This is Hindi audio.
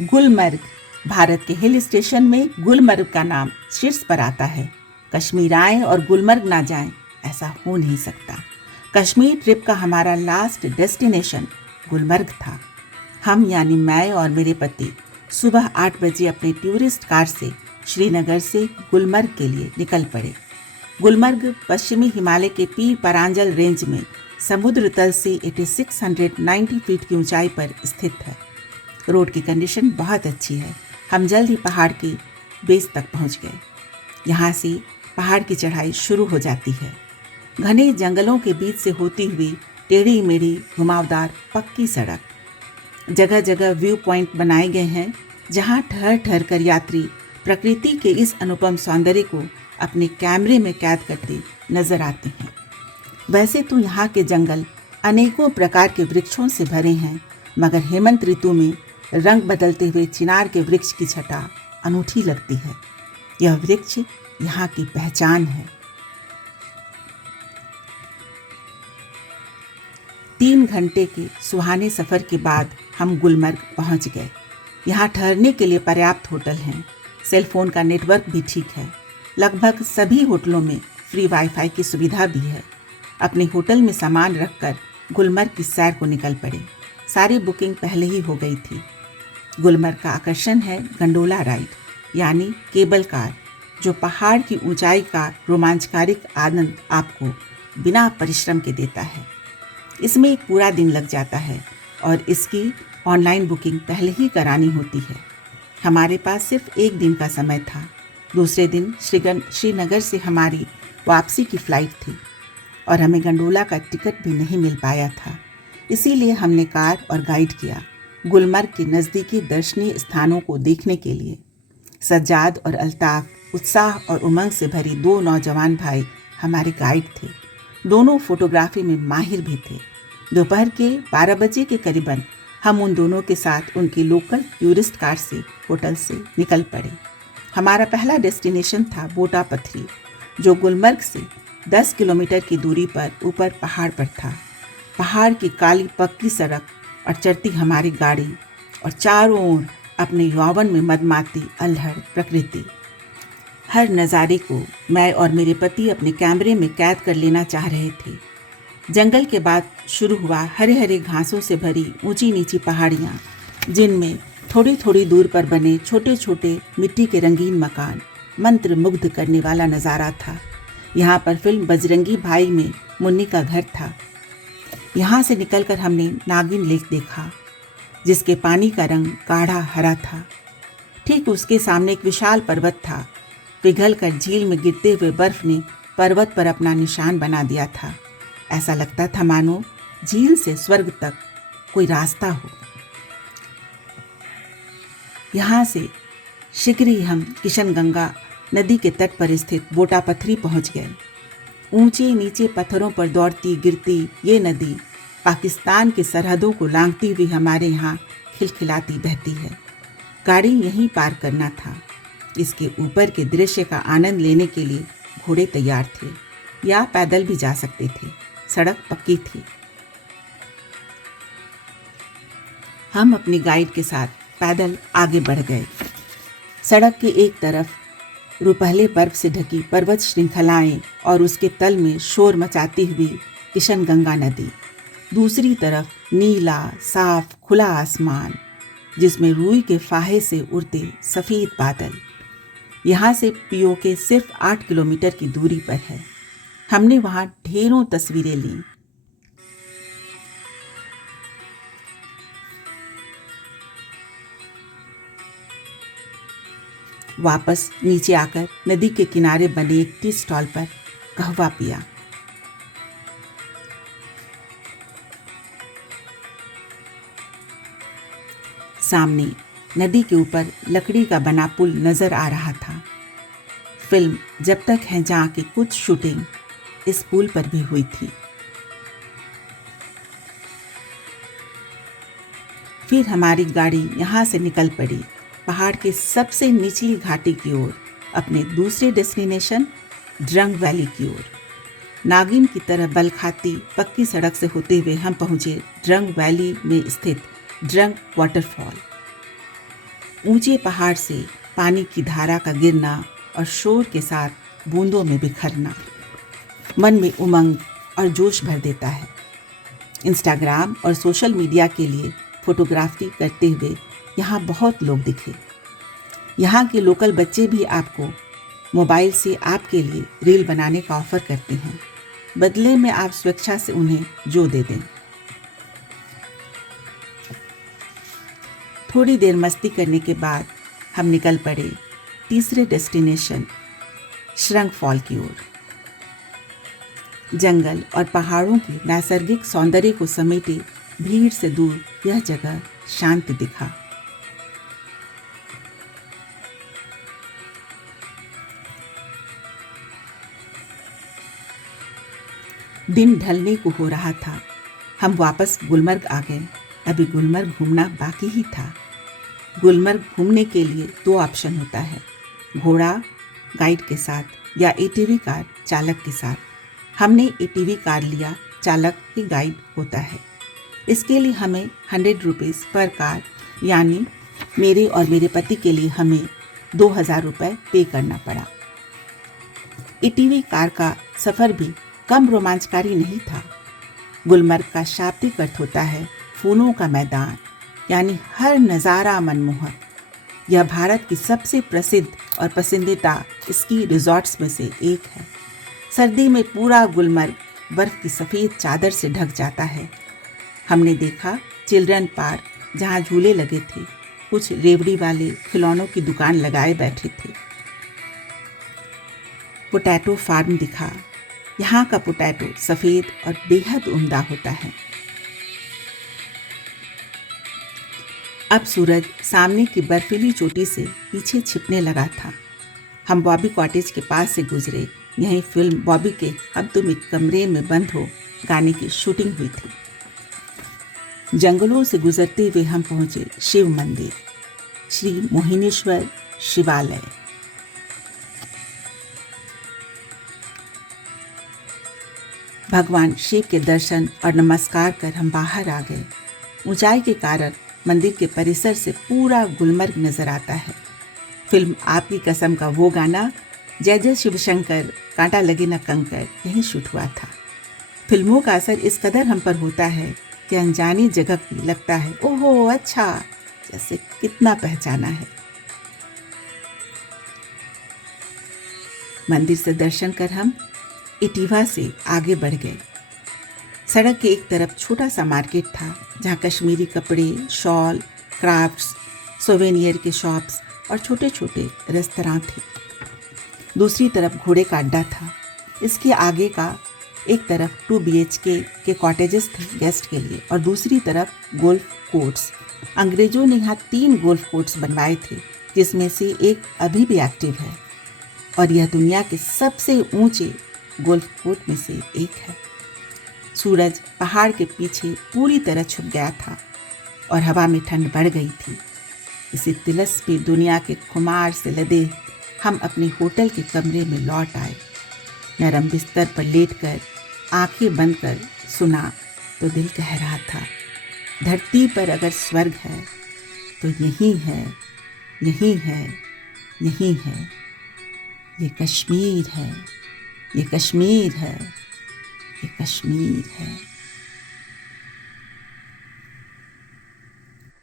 गुलमर्ग। भारत के हिल स्टेशन में गुलमर्ग का नाम शीर्ष पर आता है। कश्मीर आएं और गुलमर्ग ना जाएं, ऐसा हो नहीं सकता। कश्मीर ट्रिप का हमारा लास्ट डेस्टिनेशन गुलमर्ग था। हम यानी मैं और मेरे पति सुबह 8 बजे अपने टूरिस्ट कार से श्रीनगर से गुलमर्ग के लिए निकल पड़े। गुलमर्ग पश्चिमी हिमालय के पीर परांजल रेंज में समुद्र तल से 8690 फीट की ऊंचाई पर स्थित है। रोड की कंडीशन बहुत अच्छी है। हम जल्द ही पहाड़ की बेस तक पहुंच गए। यहाँ से पहाड़ की चढ़ाई शुरू हो जाती है। घने जंगलों के बीच से होती हुई टेढ़ी मेढ़ी घुमावदार पक्की सड़क। जगह जगह व्यू पॉइंट बनाए गए हैं जहाँ ठहर ठहर कर यात्री प्रकृति के इस अनुपम सौंदर्य को अपने कैमरे में कैद करते नजर आते हैं। वैसे तो यहाँ के जंगल अनेकों प्रकार के वृक्षों से भरे हैं, मगर हेमंत ऋतु में रंग बदलते हुए चिनार के वृक्ष की छटा अनूठी लगती है। यह वृक्ष यहाँ की पहचान है। 3 घंटे के सुहाने सफर के बाद हम गुलमर्ग पहुँच गए। यहाँ ठहरने के लिए पर्याप्त होटल हैं। सेल फोन का नेटवर्क भी ठीक है। लगभग सभी होटलों में फ्री वाईफाई की सुविधा भी है। अपने होटल में सामान रखकर गुलमर्ग की सैर को निकल पड़े। सारी बुकिंग पहले ही हो गई थी। गुलमर्ग का आकर्षण है गंडोला राइड, यानी केबल कार, जो पहाड़ की ऊंचाई का रोमांचकारी आनंद आपको बिना परिश्रम के देता है। इसमें एक पूरा दिन लग जाता है और इसकी ऑनलाइन बुकिंग पहले ही करानी होती है। हमारे पास सिर्फ एक दिन का समय था। दूसरे दिन श्रीनगर से हमारी वापसी की फ़्लाइट थी और हमें गंडोला का टिकट भी नहीं मिल पाया था। इसीलिए हमने कार और गाइड किया गुलमर्ग के नज़दीकी दर्शनीय स्थानों को देखने के लिए। सज्जाद और अल्ताफ़ उत्साह और उमंग से भरी 2 नौजवान भाई हमारे गाइड थे। दोनों फोटोग्राफी में माहिर भी थे। दोपहर के 12 बजे के करीबन हम उन दोनों के साथ उनकी लोकल टूरिस्ट कार से होटल से निकल पड़े। हमारा पहला डेस्टिनेशन था बोटा पथरी, जो गुलमर्ग से 10 किलोमीटर की दूरी पर ऊपर पहाड़ पर था। पहाड़ की काली पक्की सड़क और चलती हमारी गाड़ी और चारों ओर अपने यौवन में मदमाती अल्हड़ प्रकृति। हर नज़ारे को मैं और मेरे पति अपने कैमरे में कैद कर लेना चाह रहे थे। जंगल के बाद शुरू हुआ हरे हरे घासों से भरी ऊंची नीची पहाड़ियाँ, जिनमें थोड़ी थोड़ी दूर पर बने छोटे छोटे मिट्टी के रंगीन मकान मंत्र मुग्ध करने वाला नज़ारा था। यहाँ पर फिल्म बजरंगी भाई में मुन्नी का घर था। यहाँ से निकलकर हमने नागिन लेक देखा, जिसके पानी का रंग गाढ़ा हरा था। ठीक उसके सामने एक विशाल पर्वत था। पिघल कर झील में गिरते हुए बर्फ ने पर्वत पर अपना निशान बना दिया था। ऐसा लगता था मानो झील से स्वर्ग तक कोई रास्ता हो। यहाँ से शीघ्र ही हम किशनगंगा नदी के तट पर स्थित बोटा पथरी पहुँच गए। ऊंचे नीचे पत्थरों पर दौड़ती गिरती ये नदी पाकिस्तान की सरहदों को लांघती हुई हमारे यहाँ खिलखिलाती बहती है। गाड़ी यहीं पार करना था। इसके ऊपर के दृश्य का आनंद लेने के लिए घोड़े तैयार थे या पैदल भी जा सकते थे। सड़क पक्की थी। हम अपनी गाइड के साथ पैदल आगे बढ़ गए। सड़क के एक तरफ रुपहले बर्फ से ढकी पर्वत श्रृंखलाएं और उसके तल में शोर मचाती हुई किशनगंगा नदी। दूसरी तरफ नीला साफ खुला आसमान, जिसमें रूई के फाहे से उड़ते सफ़ेद बादल। यहाँ से पीओके सिर्फ 8 किलोमीटर की दूरी पर है। हमने वहाँ ढेरों तस्वीरें लीं। वापस नीचे आकर नदी के किनारे बने एक टी स्टॉल पर कहवा पिया। सामने नदी के ऊपर लकड़ी का बना पुल नजर आ रहा था। फिल्म जब तक है जहाँ की कुछ शूटिंग इस पुल पर भी हुई थी। फिर हमारी गाड़ी यहाँ से निकल पड़ी पहाड़ के सबसे निचली घाटी की ओर, अपने दूसरे डेस्टिनेशन ड्रंग वैली की ओर। नागिन की तरह बल खाती पक्की सड़क से होते हुए हम पहुँचे ड्रंग वैली में स्थित ड्रंग वाटरफॉल। ऊंचे पहाड़ से पानी की धारा का गिरना और शोर के साथ बूंदों में बिखरना मन में उमंग और जोश भर देता है। इंस्टाग्राम और सोशल मीडिया के लिए फोटोग्राफी करते हुए यहाँ बहुत लोग दिखे। यहाँ के लोकल बच्चे भी आपको मोबाइल से आपके लिए रील बनाने का ऑफर करते हैं, बदले में आप स्वेच्छा से उन्हें जो दे दें। थोड़ी देर मस्ती करने के बाद हम निकल पड़े तीसरे डेस्टिनेशन श्रृंग फॉल की ओर। जंगल और पहाड़ों की नैसर्गिक सौंदर्य को समेटे भीड़ से दूर यह जगह शांत दिखा। दिन ढलने को हो रहा था। हम वापस गुलमर्ग आ गए। अभी गुलमर्ग घूमना बाकी ही था। गुलमर्ग घूमने के लिए 2 ऑप्शन होता है, घोड़ा गाइड के साथ या एटीवी कार चालक के साथ। हमने एटीवी कार लिया, चालक ही गाइड होता है। इसके लिए हमें 100 रुपीज़ पर कार, यानी मेरे और मेरे पति के लिए हमें 2000 रुपये पे करना पड़ा। एटीवी कार का सफ़र भी कम रोमांचकारी नहीं था। गुलमर्ग का शाब्दिक अर्थ होता है फूलों का मैदान, यानी हर नज़ारा मनमोहक। यह भारत की सबसे प्रसिद्ध और पसंदीदा स्की रिजॉर्ट्स में से एक है। सर्दी में पूरा गुलमर्ग बर्फ की सफ़ेद चादर से ढक जाता है। हमने देखा चिल्ड्रन पार्क, जहाँ झूले लगे थे। कुछ रेवड़ी वाले खिलौनों की दुकान लगाए बैठे थे। पोटैटो फार्म दिखा। यहाँ का पोटैटो सफ़ेद और बेहद उम्दा होता है। अब सूरज सामने की बर्फीली चोटी से पीछे छिपने लगा था। हम बॉबी कॉटेज के पास से गुजरे। यहीं फिल्म बॉबी के अब तुम एक कमरे में बंद हो गाने की शूटिंग हुई थी। जंगलों से गुजरते हुए हम पहुंचे शिव मंदिर, श्री मोहिनीश्वर शिवालय। भगवान शिव के दर्शन और नमस्कार कर हम बाहर आ गए। ऊंचाई के कारण मंदिर के परिसर से पूरा गुलमर्ग नजर आता है। फिल्म आपकी कसम का वो गाना, जय जय शिव शंकर कांटा लगे न कंकर, यहीं शूट हुआ था। फिल्मों का असर इस कदर हम पर होता है कि अनजानी जगह भी लगता है ओहो अच्छा, जैसे कितना पहचाना है। मंदिर से दर्शन कर हम इटिवा से आगे बढ़ गए। सड़क के एक तरफ छोटा सा मार्केट था, जहाँ कश्मीरी कपड़े, शॉल, क्राफ्ट्स, सोवेनियर के शॉप्स और छोटे छोटे रेस्तरां थे। दूसरी तरफ घोड़े का अड्डा था। इसके आगे का एक तरफ 2 BHK के कॉटेजेस थे गेस्ट के लिए, और दूसरी तरफ गोल्फ कोर्ट्स। अंग्रेजों ने यहाँ 3 गोल्फ कोर्ट्स बनवाए थे, जिसमें से एक अभी भी एक्टिव है, और यह दुनिया के सबसे ऊंचे गोल्फ कोर्ट में से एक है। सूरज पहाड़ के पीछे पूरी तरह छुप गया था और हवा में ठंड बढ़ गई थी। इसी तिलस्मी दुनिया के खुमार से लदे हम अपने होटल के कमरे में लौट आए। नरम बिस्तर पर लेटकर आंखें बंद कर सुना तो दिल कह रहा था, धरती पर अगर स्वर्ग है तो यही है, यही है, यही है। ये कश्मीर है, ये कश्मीर है, ये कश्मीर है।